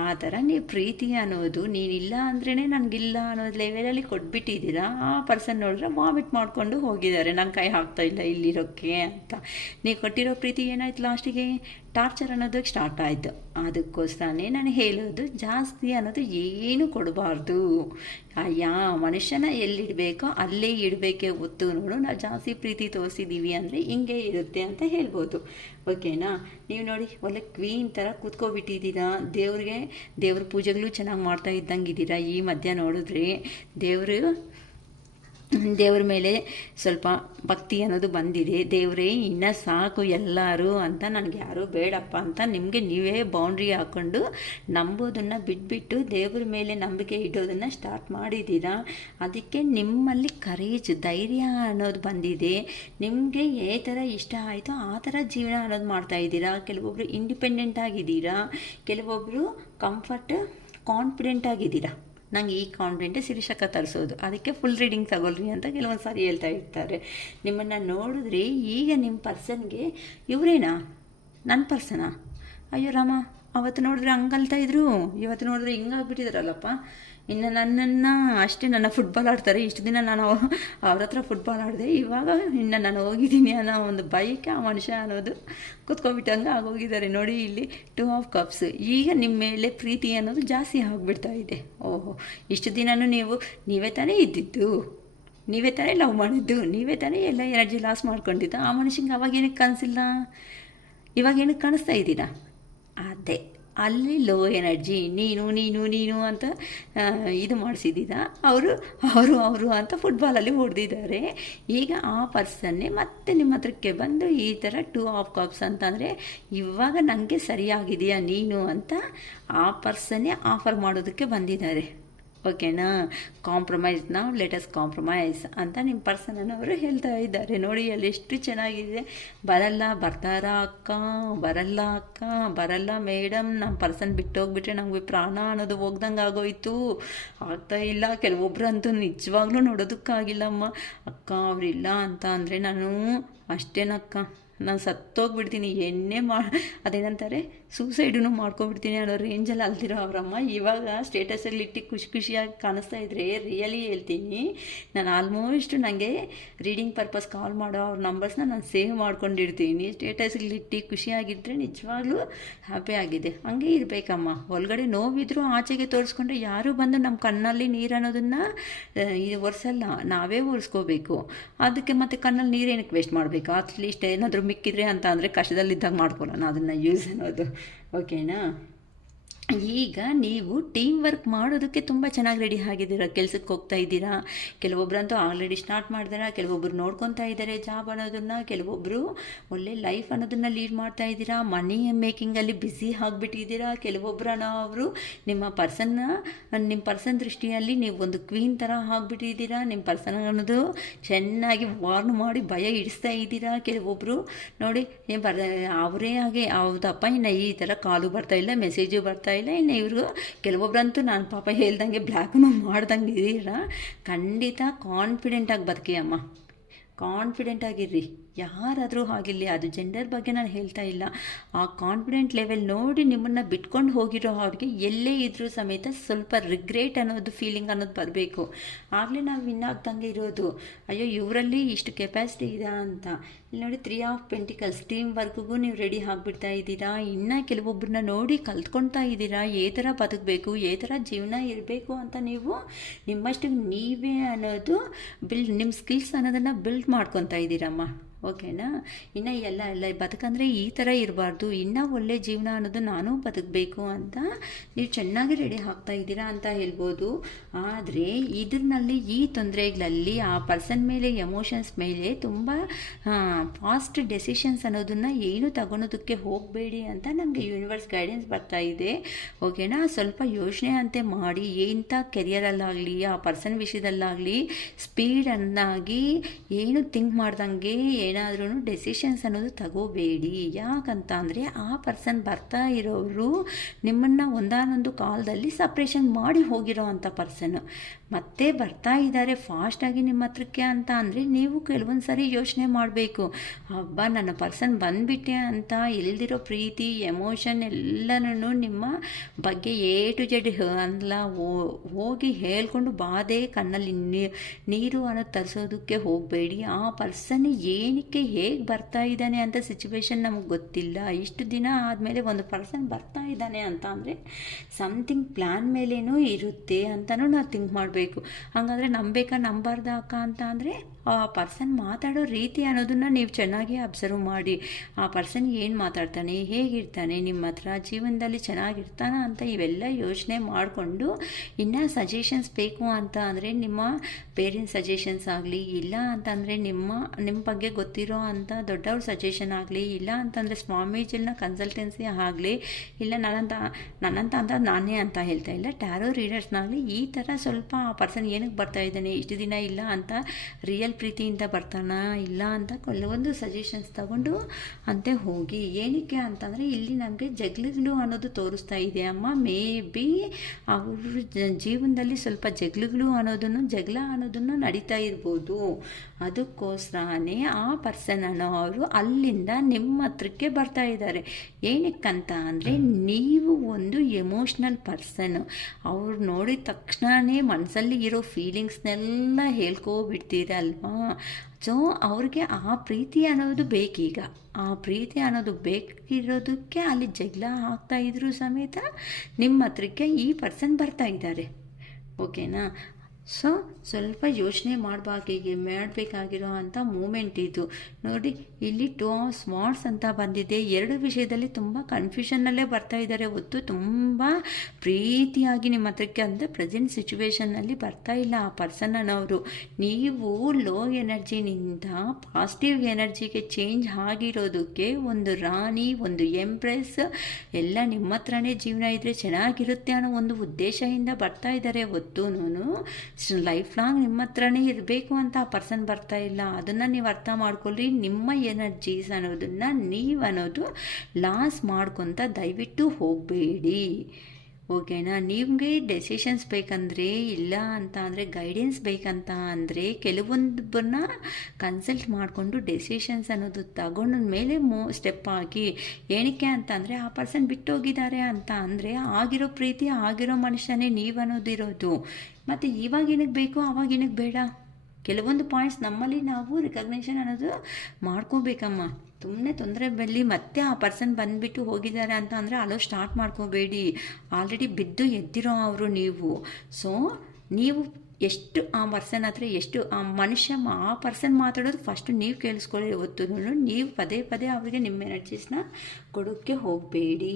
ಆ ಥರ ನೀವು ಪ್ರೀತಿ ಅನ್ನೋದು ನೀನಿಲ್ಲ ಅಂದ್ರೇ ನನಗಿಲ್ಲ ಅನ್ನೋದು ಲೆವೆಲಲ್ಲಿ ಕೊಟ್ಬಿಟ್ಟಿದ್ದೀರಾ. ಆ ಪರ್ಸನ್ ನೋಡಿದ್ರೆ ವಾಮಿಟ್ ಮಾಡಿಕೊಂಡು ಹೋಗಿದ್ದಾರೆ, ನನ್ನ ಕೈ ಹಾಕ್ತಾಯಿಲ್ಲ ಇಲ್ಲಿರೋಕ್ಕೆ ಅಂತ. ನೀವು ಕೊಟ್ಟಿರೋ ಪ್ರೀತಿ ಏನಾಯ್ತು, ಲಾಸ್ಟಿಗೆ ಟಾರ್ಚರ್ ಅನ್ನೋದಕ್ಕೆ ಸ್ಟಾರ್ಟ್ ಆಯಿತು. ಅದಕ್ಕೋಸ್ಕರನೇ ನಾನು ಹೇಳೋದು, ಜಾಸ್ತಿ ಅನ್ನೋದು ಏನು ಕೊಡಬಾರ್ದು. ಮನುಷ್ಯನ ಎಲ್ಲಿಡಬೇಕೋ ಅಲ್ಲೇ ಇಡಬೇಕೇ ಹೊತ್ತು ನೋಡು. ನಾವು ಜಾಸ್ತಿ ಪ್ರೀತಿ ತೋರಿಸಿದ್ದೀವಿ ಅಂದರೆ ಹಿಂಗೆ ಇರುತ್ತೆ ಅಂತ ಹೇಳ್ಬೋದು. ಓಕೆನಾ. ನೀವು ನೋಡಿ ಒಳ್ಳೆ ಕ್ವೀನ್ ಥರ ಕೂತ್ಕೊಬಿಟ್ಟಿದ್ದೀರಾ. ದೇವ್ರ ಪೂಜೆಗಳು ಚೆನ್ನಾಗಿ ಮಾಡ್ತಾ ಇದ್ದಂಗಿದ್ದೀರಾ. ಈ ಮಧ್ಯ ನೋಡಿದ್ರೆ ದೇವರು ದೇವ್ರ ಮೇಲೆ ಸ್ವಲ್ಪ ಭಕ್ತಿ ಅನ್ನೋದು ಬಂದಿದೆ. ದೇವರೇ ಇನ್ನೂ ಸಾಕು ಎಲ್ಲರೂ ಅಂತ, ನನಗೆ ಯಾರೂ ಬೇಡಪ್ಪ ಅಂತ ನಿಮಗೆ ನೀವೇ ಬೌಂಡ್ರಿ ಹಾಕ್ಕೊಂಡು ನಂಬೋದನ್ನು ಬಿಟ್ಬಿಟ್ಟು ದೇವ್ರ ಮೇಲೆ ನಂಬಿಕೆ ಇಡೋದನ್ನು ಸ್ಟಾರ್ಟ್ ಮಾಡಿದ್ದೀರಾ. ಅದಕ್ಕೆ ನಿಮ್ಮಲ್ಲಿ ಕರೇಜ್, ಧೈರ್ಯ ಅನ್ನೋದು ಬಂದಿದೆ. ನಿಮಗೆ ಯಾವ ಥರ ಇಷ್ಟ ಆಯಿತೋ ಆ ಥರ ಜೀವನ ಅನ್ನೋದು ಮಾಡ್ತಾಯಿದ್ದೀರಾ. ಕೆಲವೊಬ್ಬರು ಇಂಡಿಪೆಂಡೆಂಟ್ ಆಗಿದ್ದೀರಾ, ಕೆಲವೊಬ್ಬರು ಕಾನ್ಫಿಡೆಂಟ್ ಆಗಿದ್ದೀರಾ. ನಂಗೆ ಈ ಕಾನ್ಫಿಡೆಂಟೇ ಶಿರೀಷಕ್ಕ ತರಿಸೋದು, ಅದಕ್ಕೆ ಫುಲ್ ರೀಡಿಂಗ್ ತಗೊಳ್ರಿ ಅಂತ ಕೆಲವೊಂದು ಸಾರಿ ಹೇಳ್ತಾ ಇರ್ತಾರೆ. ನಿಮ್ಮನ್ನು ನೋಡಿದ್ರೆ ಈಗ ನಿಮ್ಮ ಪರ್ಸನ್ಗೆ ಇವರೇನಾ ನನ್ನ ಪರ್ಸನಾ, ಅಯ್ಯೋ ರಾಮ, ಅವತ್ತು ನೋಡಿದ್ರೆ ಹಂಗಲ್ತಾ ಇದ್ರು, ಇವತ್ತು ನೋಡಿದ್ರೆ ಹಿಂಗಾಗ್ಬಿಟ್ಟಿದಾರಲ್ಲಪ್ಪ. ಇನ್ನು ನನ್ನನ್ನು ಅಷ್ಟೇ, ನನ್ನ ಫುಟ್ಬಾಲ್ ಆಡ್ತಾರೆ. ಇಷ್ಟು ದಿನ ನಾನು ಅವ್ರ ಹತ್ರ ಫುಟ್ಬಾಲ್ ಆಡಿದೆ, ಇವಾಗ ಇನ್ನು ನಾನು ಹೋಗಿದ್ದೀನಿ ಅನ್ನೋ ಒಂದು ಬೈಕ್ ಆ ಮನುಷ್ಯ ಅನ್ನೋದು ಕೂತ್ಕೊಬಿಟ್ಟಂಗೆ ಆಗೋಗಿದ್ದಾರೆ. ನೋಡಿ ಇಲ್ಲಿ 2 ಆಫ್ ಕಪ್ಸ್. ಈಗ ನಿಮ್ಮ ಮೇಲೆ ಪ್ರೀತಿ ಅನ್ನೋದು ಜಾಸ್ತಿ ಆಗಿಬಿಡ್ತಾ ಇದೆ. ಓಹೋ, ಇಷ್ಟು ದಿನವೂ ನೀವೇ ತಾನೇ ಇದ್ದಿದ್ದು, ನೀವೇ ತಾನೇ ಲವ್ ಮಾಡಿದ್ದು, ನೀವೇ ತಾನೇ ಎಲ್ಲ ಎನರ್ಜಿ ಲಾಸ್ ಮಾಡ್ಕೊಂಡಿದ್ದು. ಆ ಮನುಷ್ಯಂಗೆ ಅವಾಗೇನಕ್ಕೆ ಕಾಣಿಸಿಲ್ಲ, ಇವಾಗ ಏನಕ್ಕೆ ಕಾಣಿಸ್ತಾ ಇದ್ದೀರಾ? ಅದೇ ಅಲ್ಲಿ ಲೋ ಎನರ್ಜಿ, ನೀನು ಅಂತ ಇದು ಮಾಡಿಸಿದ್ದೀರಾ. ಅವರು ಅಂತ ಫುಟ್ಬಾಲಲ್ಲಿ ಹೊಡೆದಿದ್ದಾರೆ. ಈಗ ಆ ಪರ್ಸನ್ನೇ ಮತ್ತೆ ನಿಮ್ಮ ಹತ್ರಕ್ಕೆ ಬಂದು ಈ ಥರ 2 ಆಫ್ ಕಪ್ಸ್ ಅಂತಂದರೆ ಇವಾಗ ನನಗೆ ಸರಿಯಾಗಿದೆಯಾ ನೀನು ಅಂತ ಆ ಪರ್ಸನ್ನೇ ಆಫರ್ ಮಾಡೋದಕ್ಕೆ ಬಂದಿದ್ದಾರೆ. ಓಕೆನಾ? ಕಾಂಪ್ರಮೈಸ್, ನಾವು ಲೆಟಸ್ ಕಾಂಪ್ರಮೈಸ್ ಅಂತ ನಿಮ್ಮ ಪರ್ಸನವರು ಹೇಳ್ತಾ ಇದ್ದಾರೆ. ನೋಡಿ ಅಲ್ಲಿ ಎಷ್ಟು ಚೆನ್ನಾಗಿದೆ. ಬರ್ತಾರಾ ಅಕ್ಕ, ಬರಲ್ಲ ಮೇಡಮ್, ನಮ್ಮ ಪರ್ಸನ್ ಬಿಟ್ಟೋಗ್ಬಿಟ್ರೆ ನಮಗೆ ಪ್ರಾಣ ಅನ್ನೋದು ಹೋಗ್ದಂಗೆ ಆಗೋಯ್ತು, ಆಗ್ತಾ ಇಲ್ಲ. ಕೆಲವೊಬ್ರಂತೂ ನಿಜವಾಗ್ಲೂ ನೋಡೋದಕ್ಕಾಗಿಲ್ಲಮ್ಮ ಅಕ್ಕ, ಅವರಿಲ್ಲ ಅಂತ ಅಂದರೆ ನಾನು ಅಷ್ಟೇನಕ್ಕ, ನಾನು ಸತ್ತೋಗ್ಬಿಡ್ತೀನಿ, ಅದೇನಂತಾರೆ ಸೂಸೈಡೂ ಮಾಡ್ಕೊಬಿಡ್ತೀನಿ ಅನ್ನೋ ರೇಂಜಲ್ಲಿ ಅಲ್ದಿರೋ ಅವರಮ್ಮ ಇವಾಗ ಸ್ಟೇಟಸಲ್ಲಿ ಇಟ್ಟು ಖುಷಿಯಾಗಿ ಕಾಣಿಸ್ತಾ ಇದ್ರೆ ರಿಯಲಿ ಹೇಳ್ತೀನಿ. ನಾನು ಆಲ್ಮೋಸ್ಟ್ ನನಗೆ ರೀಡಿಂಗ್ ಪರ್ಪಸ್ ಕಾಲ್ ಮಾಡೋ ಅವ್ರ ನಂಬರ್ಸ್ನ ನಾನು ಸೇವ್ ಮಾಡ್ಕೊಂಡಿರ್ತೀನಿ. ಸ್ಟೇಟಸ್ಗಳು ಇಟ್ಟು ಖುಷಿಯಾಗಿದ್ದರೆ ನಿಜವಾಗ್ಲೂ ಹ್ಯಾಪಿ ಆಗಿದೆ. ಹಂಗೆ ಇರಬೇಕಮ್ಮ. ಒಳಗಡೆ ನೋವಿದ್ರು ಆಚೆಗೆ ತೋರಿಸ್ಕೊಂಡ್ರೆ ಯಾರೂ ಬಂದು ನಮ್ಮ ಕಣ್ಣಲ್ಲಿ ನೀರು ಅನ್ನೋದನ್ನು ಇದು ಒರೆಸಲ್ಲ, ನಾವೇ ಒರೆಸ್ಕೋಬೇಕು. ಅದಕ್ಕೆ ಮತ್ತೆ ಕಣ್ಣಲ್ಲಿ ನೀರೇನಕ್ಕೆ ವೇಸ್ಟ್ ಮಾಡಬೇಕು? ಅಟ್ಲೀಸ್ಟ್ ಏನಾದರೂ ಮಿಕ್ಕಿದ್ರೆ ಅಂತ ಅಂದರೆ ಕಷ್ಟದಲ್ಲಿದ್ದಾಗ ಮಾಡ್ಕೊಳ್ಳೋಣ ಅದನ್ನು ಯೂಸ್ ಅನ್ನೋದು. ಓಕೆನಾ? ಈಗ ನೀವು ಟೀಮ್ ವರ್ಕ್ ಮಾಡೋದಕ್ಕೆ ತುಂಬ ಚೆನ್ನಾಗಿ ರೆಡಿ ಆಗಿದ್ದೀರಾ. ಕೆಲಸಕ್ಕೆ ಹೋಗ್ತಾ ಇದ್ದೀರಾ, ಕೆಲವೊಬ್ಬರಂತೂ ಆಲ್ರೆಡಿ ಸ್ಟಾರ್ಟ್ ಮಾಡಿದಾರ, ಕೆಲವೊಬ್ಬರು ನೋಡ್ಕೊತಾ ಇದ್ದಾರೆ ಜಾಬ್ ಅನ್ನೋದನ್ನು, ಕೆಲವೊಬ್ಬರು ಒಳ್ಳೆ ಲೈಫ್ ಅನ್ನೋದನ್ನು ಲೀಡ್ ಮಾಡ್ತಾ ಇದ್ದೀರಾ. ಮನಿ ಮೇಕಿಂಗಲ್ಲಿ ಬ್ಯುಸಿ ಆಗಿಬಿಟ್ಟಿದ್ದೀರಾ. ಕೆಲವೊಬ್ಬರು ನಿಮ್ಮ ಪರ್ಸನ್ ದೃಷ್ಟಿಯಲ್ಲಿ ನೀವು ಒಂದು ಕ್ವೀನ್ ಥರ ಆಗಿಬಿಟ್ಟಿದ್ದೀರಾ. ನಿಮ್ಮ ಪರ್ಸನ್ ಅನ್ನೋದು ಚೆನ್ನಾಗಿ ವಾರ್ನ್ ಮಾಡಿ ಭಯ ಇಡಿಸ್ತಾ ಇದ್ದೀರಾ. ಕೆಲವೊಬ್ಬರು ನೋಡಿ ಅವರೇ ಹಾಗೆ ಹೌದಪ್ಪ, ಇನ್ನು ಈ ಥರ ಕಾಲು ಬರ್ತಾ ಇಲ್ಲ, ಮೆಸೇಜು ಬರ್ತಾ ಇಲ್ಲ. ಇನ್ನು ಇವರು ಕೆಲವೊಬ್ಬರಂತೂ ನಾನು ಪಾಪ ಹೇಳ್ದಂಗೆ ಬ್ಲ್ಯಾಕ್ನು ಮಾಡ್ದಂಗೆ ಇದ್ದೀರಾ. ಖಂಡಿತ ಕಾನ್ಫಿಡೆಂಟಾಗಿ ಬದುಕಿ ಅಮ್ಮ, ಕಾನ್ಫಿಡೆಂಟ್ ಆಗಿರ್ರಿ. ಯಾರಾದರೂ ಆಗಿರಲಿ, ಅದು ಜೆಂಡರ್ ಬಗ್ಗೆ ನಾನು ಹೇಳ್ತಾ ಇಲ್ಲ. ಆ ಕಾನ್ಫಿಡೆಂಟ್ ಲೆವೆಲ್ ನೋಡಿ ನಿಮ್ಮನ್ನು ಬಿಟ್ಕೊಂಡು ಹೋಗಿರೋ ಅವ್ರಿಗೆ ಎಲ್ಲೇ ಇದ್ರೂ ಸಮೇತ ಸ್ವಲ್ಪ ರಿಗ್ರೆಟ್ ಅನ್ನೋದು ಫೀಲಿಂಗ್ ಅನ್ನೋದು ಬರಬೇಕು. ಆಗಲೇ ನಾವು ವಿನ್ ಆಗ್ದಂಗೆ ಇರೋದು. ಅಯ್ಯೋ ಇವರಲ್ಲಿ ಇಷ್ಟು ಕೆಪಾಸಿಟಿ ಇದೆ ಅಂತ. ಇಲ್ಲಿ ನೋಡಿ 3 ಆಫ್ ಪೆಂಟಿಕಲ್ಸ್. ಟೀಮ್ ವರ್ಕ್ಗೂ ನೀವು ರೆಡಿ ಆಗಿಬಿಡ್ತಾ ಇದ್ದೀರಾ. ಇನ್ನು ಕೆಲವೊಬ್ಬರನ್ನ ನೋಡಿ ಕಲ್ತ್ಕೊಳ್ತಾ ಇದ್ದೀರಾ. ಯಾವ ಥರ ಬದುಕಬೇಕು, ಯಾವ ಥರ ಜೀವನ ಇರಬೇಕು ಅಂತ ನೀವು ನಿಮ್ಮಷ್ಟಿಗೆ ನೀವೇ ಅನ್ನೋದು ನಿಮ್ಮ ಸ್ಕಿಲ್ಸ್ ಅನ್ನೋದನ್ನು ಬಿಲ್ಡ್ ಮಾಡ್ಕೊತಾ ಇದ್ದೀರಮ್ಮ. ಓಕೆನಾ? ಇನ್ನು ಎಲ್ಲ ಬದುಕಂದರೆ ಈ ಥರ ಇರಬಾರ್ದು, ಇನ್ನೂ ಒಳ್ಳೆ ಜೀವನ ಅನ್ನೋದು ನಾನು ಬದುಕಬೇಕು ಅಂತ ನೀವು ಚೆನ್ನಾಗಿ ರೆಡಿ ಆಗ್ತಾ ಇದ್ದೀರಾ ಅಂತ ಹೇಳ್ಬೋದು. ಆದರೆ ಇದರಲ್ಲಿ ಈ ತೊಂದರೆಗಳಲ್ಲಿ ಆ ಪರ್ಸನ್ ಮೇಲೆ, ಎಮೋಷನ್ಸ್ ಮೇಲೆ ತುಂಬ ಫಾಸ್ಟ್ ಡೆಸಿಷನ್ಸ್ ಅನ್ನೋದನ್ನು ಏನು ತಗೊಳೋದಕ್ಕೆ ಹೋಗಬೇಡಿ ಅಂತ ನಮಗೆ ಯೂನಿವರ್ಸ್ ಗೈಡೆನ್ಸ್ ಬರ್ತಾ ಇದೆ. ಓಕೆನಾ? ಸ್ವಲ್ಪ ಯೋಚನೆ ಅಂತೆ ಮಾಡಿ, ಎಂಥ ಕೆರಿಯರಲ್ಲಾಗಲಿ ಆ ಪರ್ಸನ್ ವಿಷಯದಲ್ಲಾಗಲಿ ಸ್ಪೀಡನ್ನಾಗಿ ಏನು ಥಿಂಕ್ ಮಾಡ್ದಂಗೆ ಏನಾದ್ರೂ ಡೆಸಿಷನ್ಸ್ ಅನ್ನೋದು ತಗೋಬೇಡಿ. ಯಾಕಂತ ಅಂದರೆ ಆ ಪರ್ಸನ್ ಬರ್ತಾ ಇರೋರು ನಿಮ್ಮನ್ನು ಒಂದಾನೊಂದು ಕಾಲದಲ್ಲಿ ಸಪ್ರೇಷನ್ ಮಾಡಿ ಹೋಗಿರೋ ಅಂಥ ಪರ್ಸನ್ ಮತ್ತೆ ಬರ್ತಾ ಇದ್ದಾರೆ ಫಾಸ್ಟಾಗಿ ನಿಮ್ಮ ಹತ್ರಕ್ಕೆ ಅಂತ ಅಂದರೆ ನೀವು ಕೆಲವೊಂದು ಸಾರಿ ಯೋಚನೆ ಮಾಡಬೇಕು. ಹಬ್ಬ, ನನ್ನ ಪರ್ಸನ್ ಬಂದುಬಿಟ್ಟೆ ಅಂತ ಇಲ್ದಿರೋ ಪ್ರೀತಿ, ಎಮೋಷನ್ ಎಲ್ಲನೂ ನಿಮ್ಮ ಬಗ್ಗೆ A to Z ಅಲ್ಲ ಹೋಗಿ ಹೇಳ್ಕೊಂಡು ಬಾಧೆ ಕಣ್ಣಲ್ಲಿ ನೀರು ಅನ್ನೋದು ತರಿಸೋದಕ್ಕೆ ಹೋಗಬೇಡಿ. ಆ ಪರ್ಸನ್ ಏನಕ್ಕೆ ಹೇಗೆ ಬರ್ತಾ ಇದ್ದಾನೆ ಅಂತ ಸಿಚುವೇಶನ್ ನಮಗೆ ಗೊತ್ತಿಲ್ಲ. ಇಷ್ಟು ದಿನ ಆದಮೇಲೆ ಒಂದು ಪರ್ಸನ್ ಬರ್ತಾ ಇದ್ದಾನೆ ಅಂತ ಅಂದರೆ ಸಮಥಿಂಗ್ ಪ್ಲ್ಯಾನ್ ಮೇಲೇನೂ ಇರುತ್ತೆ ಅಂತಲೂ ನಾವು ಥಿಂಕ್ ಮಾಡಬೇಕು. ಹಾಗಾದರೆ ನಂಬೇಕಾ ನಂಬಾರ್ದ ಅಕ್ಕ ಅಂತ ಅಂದರೆ ಆ ಪರ್ಸನ್ ಮಾತಾಡೋ ರೀತಿ ಅನ್ನೋದನ್ನು ನೀವು ಚೆನ್ನಾಗಿ ಅಬ್ಸರ್ವ್ ಮಾಡಿ. ಆ ಪರ್ಸನ್ ಏನು ಮಾತಾಡ್ತಾನೆ, ಹೇಗಿರ್ತಾನೆ, ನಿಮ್ಮ ಹತ್ರ ಜೀವನದಲ್ಲಿ ಚೆನ್ನಾಗಿರ್ತಾನ ಅಂತ ಇವೆಲ್ಲ ಯೋಚನೆ ಮಾಡಿಕೊಂಡು ಇನ್ನೂ ಸಜೆಷನ್ಸ್ ಬೇಕು ಅಂತ ಅಂದರೆ ನಿಮ್ಮ ಪೇರೆಂಟ್ಸ್ ಸಜೆಷನ್ಸ್ ಆಗಲಿ, ಇಲ್ಲ ಅಂತಂದರೆ ನಿಮ್ಮ ಬಗ್ಗೆ ಗೊತ್ತಿರೋ ಅಂಥ ದೊಡ್ಡವ್ರ ಸಜೆಷನ್ ಆಗಲಿ, ಇಲ್ಲ ಅಂತಂದರೆ ಸ್ವಾಮೀಜಿನ ಕನ್ಸಲ್ಟೆನ್ಸಿ ಆಗಲಿ, ಇಲ್ಲ ನನ್ನಂತ ಅಂತ ನಾನೇ ಅಂತ ಹೇಳ್ತಾ ಇಲ್ಲ, ಟ್ಯಾರೋ ರೀಡರ್ಸ್ನಾಗಲಿ ಈ ಥರ ಸ್ವಲ್ಪ ಆ ಪರ್ಸನ್ ಏನಕ್ಕೆ ಬರ್ತಾ ಇದ್ದಾನೆ, ಇಷ್ಟು ದಿನ ಇಲ್ಲ ಅಂತ ರಿಯಲ್ ಪ್ರೀತಿಯಿಂದ ಬರ್ತಾನಾ ಇಲ್ಲ ಅಂತ ಕೆಲವೊಂದು ಸಜೆಷನ್ಸ್ ತಗೊಂಡು ಅಂತೆ ಹೋಗಿ. ಏನಕ್ಕೆ ಅಂತಂದರೆ ಇಲ್ಲಿ ನಮಗೆ ಜಗಳಗಳು ಅನ್ನೋದು ತೋರಿಸ್ತಾ ಇದೆ ಅಮ್ಮ. ಮೇ ಬಿ ಅವ್ರ ಜೀವನದಲ್ಲಿ ಸ್ವಲ್ಪ ಜಗಳ ಅನ್ನೋದನ್ನು ನಡೀತಾ ಇರ್ಬೋದು. ಅದಕ್ಕೋಸ್ಕರನೇ ಆ ಪರ್ಸನ್ ಅನ್ನೋರು ಅಲ್ಲಿಂದ ನಿಮ್ಮ ಹತ್ರಕ್ಕೆ ಬರ್ತಾ ಇದ್ದಾರೆ. ಏನಕ್ಕಂತ ಅಂದರೆ ನೀವು ಒಂದು ಎಮೋಷ್ನಲ್ ಪರ್ಸನ್. ಅವ್ರು ನೋಡಿದ ತಕ್ಷಣವೇ ಮನಸ್ಸಲ್ಲಿ ಇರೋ ಫೀಲಿಂಗ್ಸ್ನೆಲ್ಲ ಹೇಳ್ಕೊಬಿಡ್ತೀರಲ್ವಾ. ಸೊ ಅವ್ರಿಗೆ ಆ ಪ್ರೀತಿ ಅನ್ನೋದು ಬೇಕೀಗ. ಆ ಪ್ರೀತಿ ಅನ್ನೋದು ಬೇಕಿರೋದಕ್ಕೆ ಅಲ್ಲಿ ಜಗಳ ಆಗ್ತಾ ಇದ್ರು ಸಮೇತ ನಿಮ್ಮ ಹತ್ರಕ್ಕೆ ಈ ಪರ್ಸನ್ ಬರ್ತಾ ಇದ್ದಾರೆ. ಓಕೆನಾ? ಸೊ ಸ್ವಲ್ಪ ಯೋಚನೆ ಮಾಡಬೇಕಾಗಿರೋ ಅಂಥ ಮೂಮೆಂಟ್ ಇದು ನೋಡಿ. ಇಲ್ಲಿ 2 ಆಫ್ ಸ್ವಾರ್ಡ್ಸ್ ಅಂತ ಬಂದಿದೆ. 2 ವಿಷಯದಲ್ಲಿ ತುಂಬ ಕನ್ಫ್ಯೂಷನ್ನಲ್ಲೇ ಬರ್ತಾ ಇದ್ದಾರೆ ಹೊತ್ತು ತುಂಬ ಪ್ರೀತಿಯಾಗಿ ನಿಮ್ಮ ಹತ್ರಕ್ಕೆ ಅಂತ ಪ್ರೆಸೆಂಟ್ ಸಿಚುವೇಶನ್ನಲ್ಲಿ ಬರ್ತಾ ಇಲ್ಲ ಆ ಪರ್ಸನ್ ಅನ್ನೋರು. ನೀವು ಲೋ ಎನರ್ಜಿನಿಂದ ಪಾಸಿಟಿವ್ ಎನರ್ಜಿಗೆ ಚೇಂಜ್ ಆಗಿರೋದಕ್ಕೆ ಒಂದು ರಾಣಿ, ಒಂದು ಎಂಪ್ರೆಸ್ ಎಲ್ಲ ನಿಮ್ಮ ಹತ್ರನೇ ಜೀವನ ಇದ್ದರೆ ಚೆನ್ನಾಗಿರುತ್ತೆ ಅನ್ನೋ ಒಂದು ಉದ್ದೇಶದಿಂದ ಬರ್ತಾ ಇದ್ದಾರೆ ಹೊತ್ತು ಲೈಫ್ ಲಾಂಗ್ ನಿಮ್ಮ ಹತ್ರನೇ ಇರಬೇಕು ಅಂತ ಆ ಪರ್ಸನ್ ಬರ್ತಾ ಇಲ್ಲ. ಅದನ್ನು ನೀವು ಅರ್ಥ ಮಾಡ್ಕೊಳ್ಳಿ. ನಿಮ್ಮ ಎನರ್ಜೀಸ್ ಅನ್ನೋದನ್ನು ನೀವನ್ನೋದು ಲಾಸ್ ಮಾಡ್ಕೊತ ದಯವಿಟ್ಟು ಹೋಗಬೇಡಿ. ಓಕೆನಾ? ನಿಮಗೆ ಡೆಸಿಷನ್ಸ್ ಬೇಕಂದರೆ, ಇಲ್ಲ ಅಂತ ಅಂದರೆ ಗೈಡೆನ್ಸ್ ಬೇಕಂತ ಅಂದರೆ ಕೆಲವೊಂದನ್ನ ಕನ್ಸಲ್ಟ್ ಮಾಡಿಕೊಂಡು ಡೆಸಿಷನ್ಸ್ ಅನ್ನೋದು ತಗೊಂಡ ಮೇಲೆ ಸ್ಟೆಪ್ ಆಗಿ. ಏನಕ್ಕೆ ಅಂತ ಅಂದರೆ ಆ ಪರ್ಸನ್ ಬಿಟ್ಟೋಗಿದ್ದಾರೆ ಅಂತ ಅಂದರೆ ಆಗಿರೋ ಪ್ರೀತಿ ಆಗಿರೋ ಮನುಷ್ಯನೇ ನೀವು ಅನ್ನೋದಿರೋದು. ಮತ್ತು ಇವಾಗ ಏನಕ್ಕೆ ಬೇಕು ಆವಾಗ ಏನಕ್ಕೆ ಬೇಡ, ಕೆಲವೊಂದು ಪಾಯಿಂಟ್ಸ್ ನಮ್ಮಲ್ಲಿ ನಾವು ರಿಕಗ್ನೇಷನ್ ಅನ್ನೋದು ಮಾಡ್ಕೋಬೇಕಮ್ಮ. ಸುಮ್ಮನೆ ತೊಂದರೆ ಬರಲಿ ಮತ್ತೆ ಆ ಪರ್ಸನ್ ಬಂದುಬಿಟ್ಟು ಹೋಗಿದ್ದಾರೆ ಅಂತ ಅಂದರೆ ಅಲೋ ಸ್ಟಾರ್ಟ್ ಮಾಡ್ಕೋಬೇಡಿ. ಆಲ್ರೆಡಿ ಬಿದ್ದು ಎದ್ದಿರೋ ಅವರು ನೀವು. ಸೊ ನೀವು ಎಷ್ಟು ಆ ಪರ್ಸನ್ ಹತ್ರ ಎಷ್ಟು ಆ ಪರ್ಸನ್ ಮಾತಾಡೋದು ಫಸ್ಟು ನೀವು ಕೇಳಿಸ್ಕೊಳ್ಳಿ. ಹೊತ್ತು ನೀವು ಪದೇ ಪದೇ ಅವರಿಗೆ ನಿಮ್ಮ ಎನರ್ಜೀಸ್ನ ಕೊಡೋಕ್ಕೆ ಹೋಗಬೇಡಿ.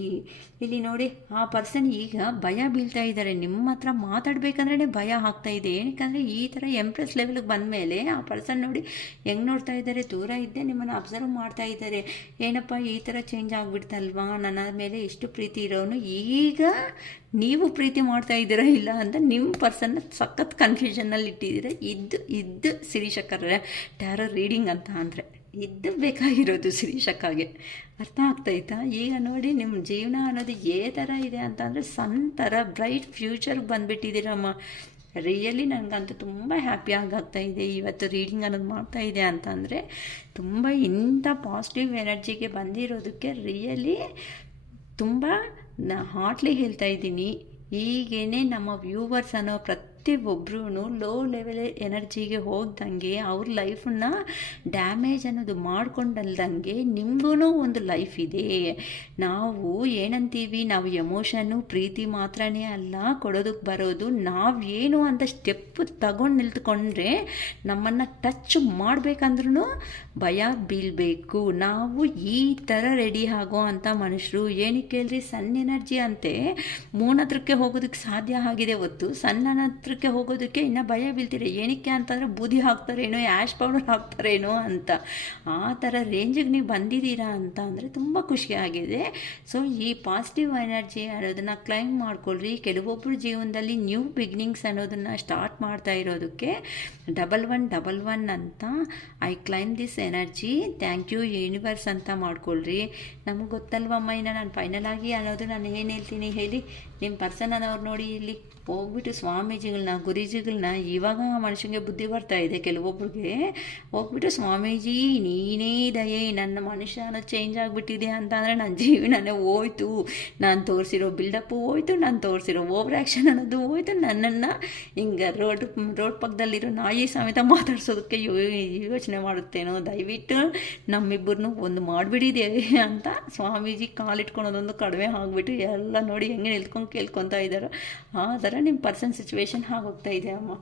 ಇಲ್ಲಿ ನೋಡಿ, ಆ ಪರ್ಸನ್ ಈಗ ಭಯ ಬೀಳ್ತಾ ಇದ್ದಾರೆ. ನಿಮ್ಮ ಹತ್ರ ಮಾತಾಡಬೇಕಂದ್ರೆ ಭಯ ಆಗ್ತಾ ಇದೆ. ಏನಕ್ಕಂದರೆ ಈ ಥರ ಎಂಪ್ರೆಸ್ ಲೆವೆಲ್ಗೆ ಬಂದಮೇಲೆ ಆ ಪರ್ಸನ್ ನೋಡಿ ಹೆಂಗೆ ನೋಡ್ತಾ ಇದ್ದಾರೆ, ದೂರ ಇದ್ದೇ ನಿಮ್ಮನ್ನು ಅಬ್ಸರ್ವ್ ಮಾಡ್ತಾ ಇದ್ದಾರೆ. ಏನಪ್ಪ ಈ ಥರ ಚೇಂಜ್ ಆಗಿಬಿಡ್ತಲ್ವಾ, ನನ್ನ ಮೇಲೆ ಎಷ್ಟು ಪ್ರೀತಿ ಇರೋನು ಈಗ ನೀವು ಪ್ರೀತಿ ಮಾಡ್ತಾ ಇದ್ದೀರಾ ಇಲ್ಲ ಅಂತ ನಿಮ್ಮ ಪರ್ಸನ್ನ ಸಖತ್ ಕನ್ಫ್ಯೂಷನ್ನಲ್ಲಿ ಇಟ್ಟಿದ್ದೀರ. ಇದ್ದು ಶಿರೀಷಕ್ಕರ ಟ್ಯಾರೋ ರೀಡಿಂಗ್ ಅಂತ ಅಂದರೆ ಇದು ಬೇಕಾಗಿರೋದು ಶಿರೀಷಕ್ಕಾಗೆ. ಅರ್ಥ ಆಗ್ತಾಯಿತಾ? ಈಗ ನೋಡಿ ನಿಮ್ಮ ಜೀವನ ಅನ್ನೋದು ಥರ ಇದೆ ಅಂತ ಅಂದರೆ ಸಣ್ಣ ಥರ ಬ್ರೈಟ್ ಫ್ಯೂಚರ್ಗೆ ಬಂದುಬಿಟ್ಟಿದ್ದೀರಮ್ಮ. ರಿಯಲಿ ನನಗಂತೂ ತುಂಬ ಹ್ಯಾಪಿ ಆಗ್ತಾ ಇದೆ ಇವತ್ತು ರೀಡಿಂಗ್ ಅನ್ನೋದು ಮಾಡ್ತಾ ಇದೆ ಅಂತ ಅಂದರೆ. ತುಂಬ ಇಂಥ ಪಾಸಿಟಿವ್ ಎನರ್ಜಿಗೆ ಬಂದಿರೋದಕ್ಕೆ ರಿಯಲಿ ತುಂಬ ಹಾರ್ಟ್ಲಿ ಹೇಳ್ತಾ ಇದ್ದೀನಿ. ಈಗೇನೆ ನಮ್ಮ ವ್ಯೂವರ್ಸ್ ಅನ್ನೋ ಪ್ರತಿಯೊಬ್ಬರೂ ಲೋ ಲೆವೆಲ್ ಎನರ್ಜಿಗೆ ಹೋಗ್ದಂಗೆ ಅವ್ರ ಲೈಫನ್ನ ಡ್ಯಾಮೇಜ್ ಅನ್ನೋದು ಮಾಡ್ಕೊಂಡಲ್ದಂಗೆ ನಿಮಗೂ ಒಂದು ಲೈಫ್ ಇದೆ. ನಾವು ಏನಂತೀವಿ, ನಾವು ಎಮೋಷನ್ನು ಪ್ರೀತಿ ಮಾತ್ರನೇ ಅಲ್ಲ ಕೊಡೋದಕ್ಕೆ ಬರೋದು, ನಾವೇನು ಅಂತ ಸ್ಟೆಪ್ ತಗೊಂಡು ನಿಲ್ತ್ಕೊಂಡ್ರೆ ನಮ್ಮನ್ನು ಟಚ್ ಮಾಡಬೇಕಂದ್ರೂ ಭಯ ಬೀಳಬೇಕು. ನಾವು ಈ ಥರ ರೆಡಿ ಆಗೋ ಅಂಥ ಮನುಷ್ಯರು. ಏನಕ್ಕೆ ಹೇಳ್ರಿ, ಸಣ್ಣ ಎನರ್ಜಿ ಅಂತೆ ಮೂನ್ ಹತ್ರಕ್ಕೆ ಹೋಗೋದಕ್ಕೆ ಸಾಧ್ಯ ಆಗಿದೆ ಹೊತ್ತು ಸಣ್ಣ ಹತ್ರಕ್ಕೆ ಹೋಗೋದಕ್ಕೆ ಇನ್ನೂ ಭಯ ಬೀಳ್ತೀರಿ. ಏನಕ್ಕೆ ಅಂತಂದರೆ ಬೂದಿ ಹಾಕ್ತಾರೇನೋ, ಆ್ಯಶ್ ಪೌಡರ್ ಹಾಕ್ತಾರೇನೋ ಅಂತ. ಆ ಥರ ರೇಂಜಿಗೆ ನೀವು ಬಂದಿದ್ದೀರಾ ಅಂತ ಅಂದರೆ ತುಂಬ ಖುಷಿಯಾಗಿದೆ. ಸೊ ಈ ಪಾಸಿಟಿವ್ ಎನರ್ಜಿ ಅನ್ನೋದನ್ನು ಕ್ಲೈಮ್ ಮಾಡ್ಕೊಳ್ರಿ. ಕೆಲವೊಬ್ಬರು ಜೀವನದಲ್ಲಿ ನ್ಯೂ ಬಿಗಿನಿಂಗ್ಸ್ ಅನ್ನೋದನ್ನು ಸ್ಟಾರ್ಟ್ ಮಾಡ್ತಾ ಇರೋದಕ್ಕೆ 1111 ಅಂತ I claim this energy, thank you universe ಅಂತ ಮಾಡ್ಕೊಳ್ರಿ. ನಮಗೆ ಗೊತ್ತಲ್ವಮ್ಮ, ಇನ್ನು ನಾನು ಫೈನಲ್ ಆಗಿ ಅನ್ನೋದು ನಾನು ಏನು ಹೇಳ್ತೀನಿ ಹೇಳಿ. ನಿಮ್ಮ ಪರ್ಸನ್ ಅನ್ನೋರು ನೋಡಿ ಇಲ್ಲಿ ಹೋಗ್ಬಿಟ್ಟು ಸ್ವಾಮೀಜಿಗಳನ್ನ ಗುರೂಜಿಗಳನ್ನ ಇವಾಗ ಮನುಷ್ಯನಿಗೆ ಬುದ್ಧಿ ಬರ್ತಾ ಇದೆ ಕೆಲವೊಬ್ರಿಗೆ. ಹೋಗ್ಬಿಟ್ಟು ಸ್ವಾಮೀಜಿ ನೀನೇ ದಯೆ, ನನ್ನ ಮನುಷ್ಯ ಅನ್ನೋದು ಚೇಂಜ್ ಆಗಿಬಿಟ್ಟಿದೆ ಅಂತ ಅಂದರೆ ನನ್ನ ಜೀವನನೇ ಹೋಯ್ತು, ನಾನು ತೋರಿಸಿರೋ ಬಿಲ್ಡಪ್ಪು ಹೋಯ್ತು, ನಾನು ತೋರಿಸಿರೋ ಓವರ್ ಆ್ಯಕ್ಷನ್ ಅನ್ನೋದು ಹೋಯ್ತು, ನನ್ನನ್ನು ಹಿಂಗೆ ರೋಡ್ ಪಕ್ಕದಲ್ಲಿರೋ ನಾಯಿ ಸಮೇತ ಮಾತಾಡ್ಸೋದಕ್ಕೆ ಯೋಚನೆ ಮಾಡುತ್ತೇನೋ, ದಯವಿಟ್ಟು ನಮ್ಮಿಬ್ಬರನ್ನೂ ಒಂದು ಮಾಡಿಬಿಡಿದ್ದೇವೆ ಅಂತ ಸ್ವಾಮೀಜಿ ಕಾಲಿಟ್ಕೊಳೋದೊಂದು ಕಡಿಮೆ ಆಗಿಬಿಟ್ಟು ಎಲ್ಲ ನೋಡಿ ಹೆಂಗೆ ನಿಲ್ಕೊಂಡು ಕೇಳ್ಕೊತಾ ಇದ್ದಾರೋ ಆ ಥರ ನಿಮ್ಮ ಪರ್ಸನ್ ಸಿಚುವೇಶನ್ ಆಗೋಗ್ತಾ ಇದೆ ಅಮ್ಮ.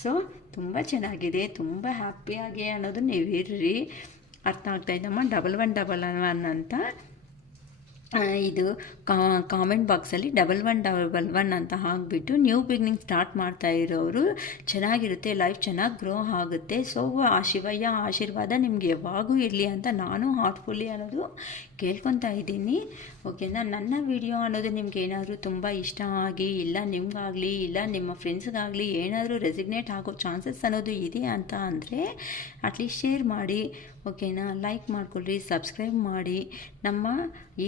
ಸೊ ಸೊ ತುಂಬ ಚೆನ್ನಾಗಿದೆ, ತುಂಬ ಹ್ಯಾಪಿಯಾಗಿ ಅನ್ನೋದು ನೀವಿರ್ರಿ. ಅರ್ಥ ಆಗ್ತಾಯಿದ್ದಮ್ಮ. 1111 ಅಂತ ಇದು ಕಾಮೆಂಟ್ ಬಾಕ್ಸಲ್ಲಿ 1111 ಅಂತ ಹಾಕಿಬಿಟ್ಟು ನ್ಯೂ ಬಿಗಿನಿಂಗ್ ಸ್ಟಾರ್ಟ್ ಮಾಡ್ತಾ ಇರೋರು ಚೆನ್ನಾಗಿರುತ್ತೆ, ಲೈಫ್ ಚೆನ್ನಾಗಿ ಗ್ರೋ ಆಗುತ್ತೆ. ಸೊ ಆ ಶಿವಯ್ಯ ಆಶೀರ್ವಾದ ನಿಮಗೆ ಯಾವಾಗೂ ಇರಲಿ ಅಂತ ನಾನು ಹಾರ್ಟ್ಫುಲ್ಲಿ ಅನ್ನೋದು ಕೇಳ್ಕೊತಾ ಇದ್ದೀನಿ. ಓಕೆನಾ. ನನ್ನ ವಿಡಿಯೋ ಅನ್ನೋದು ನಿಮ್ಗೆ ಏನಾದರೂ ತುಂಬ ಇಷ್ಟ ಆಗಿ, ಇಲ್ಲ ನಿಮಗಾಗಲಿ ಇಲ್ಲ ನಿಮ್ಮ ಫ್ರೆಂಡ್ಸ್ಗಾಗಲಿ ಏನಾದರೂ ರೆಸಿಗ್ನೇಟ್ ಆಗೋ ಚಾನ್ಸಸ್ ಅನ್ನೋದು ಇದೆ ಅಂತ ಅಂದರೆ ಅಟ್ಲೀಸ್ಟ್ ಶೇರ್ ಮಾಡಿ. ಓಕೆನಾ. ಲೈಕ್ ಮಾಡ್ಕೊಳ್ರಿ, ಸಬ್ಸ್ಕ್ರೈಬ್ ಮಾಡಿ. ನಮ್ಮ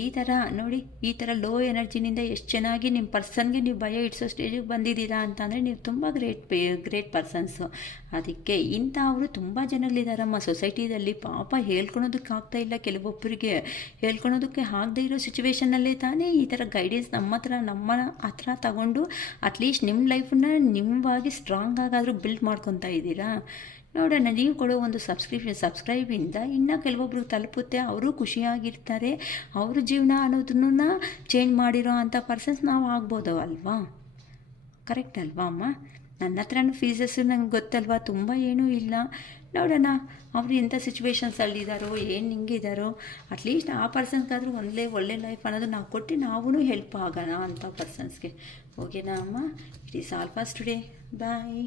ಈ ಥರ ನೋಡಿ, ಈ ಥರ ಲೋ ಎನರ್ಜಿನಿಂದ ಎಷ್ಟು ಚೆನ್ನಾಗಿ ನಿಮ್ಮ ಪರ್ಸನ್ಗೆ ನೀವು ಭಯ ಇಡಿಸೋ ಸ್ಟೇಜಿಗೆ ಬಂದಿದ್ದೀರಾ ಅಂತಂದರೆ ನೀವು ತುಂಬ ಗ್ರೇಟ್ ಪರ್ಸನ್ಸು. ಅದಕ್ಕೆ ಇಂಥವರು ತುಂಬ ಜನಗಳಿದಾರಮ್ಮ ಸೊಸೈಟಿದಲ್ಲಿ. ಪಾಪ ಹೇಳ್ಕೊಳೋದಕ್ಕಾಗ್ತಾ ಇಲ್ಲ ಕೆಲವೊಬ್ಬರಿಗೆ, ಹೇಳ್ಕೊಳೋದಕ್ಕೆ ಆಗದೇ ಇರೋ ಸಿಚುವೇಷನಲ್ಲೇ ತಾನೇ ಈ ಥರ ಗೈಡೆನ್ಸ್ ನಮ್ಮ ಹತ್ರ ತಗೊಂಡು ಅಟ್ಲೀಸ್ಟ್ ನಿಮ್ಮ ಲೈಫನ್ನ ನಿಮ್ಮವಾಗಿ ಸ್ಟ್ರಾಂಗ್ ಆಗಾದರೂ ಬಿಲ್ಡ್ ಮಾಡ್ಕೊತಾ ಇದ್ದೀರಾ. ನೋಡೋಣ, ನೀವು ಕೊಡೋ ಒಂದು ಸಬ್ಸ್ಕ್ರೈಬಿಂದ ಇನ್ನೂ ಕೆಲವೊಬ್ರಿಗೆ ತಲುಪುತ್ತೆ, ಅವರು ಖುಷಿಯಾಗಿರ್ತಾರೆ. ಅವ್ರ ಜೀವನ ಅನ್ನೋದನ್ನ ಚೇಂಜ್ ಮಾಡಿರೋ ಅಂಥ ಪರ್ಸನ್ಸ್ ನಾವು ಆಗ್ಬೋದು ಅಲ್ವಾ. ಕರೆಕ್ಟ್ ಅಲ್ವಾ ಅಮ್ಮ. ನನ್ನ ಹತ್ರನೂ ಫೀಸಸ್ಸು ನಂಗೆ ಗೊತ್ತಲ್ವಾ, ತುಂಬ ಏನೂ ಇಲ್ಲ. ನೋಡೋಣ ಅವರು ಎಂಥ ಸಿಚುವೇಶನ್ಸಲ್ಲಿದ್ದಾರೋ, ಏನು ಹಿಂಗಿದ್ದಾರೋ, ಅಟ್ಲೀಸ್ಟ್ ಆ ಪರ್ಸನ್ಗಾದರೂ ಒಳ್ಳೆ ಲೈಫ್ ಅನ್ನೋದು ನಾವು ಕೊಟ್ಟು ನಾವೂ ಹೆಲ್ಪ್ ಆಗೋಣ ಅಂಥ ಪರ್ಸನ್ಸ್ಗೆ. ಓಕೆನಾ ಅಮ್ಮ. It is all for today. Bye.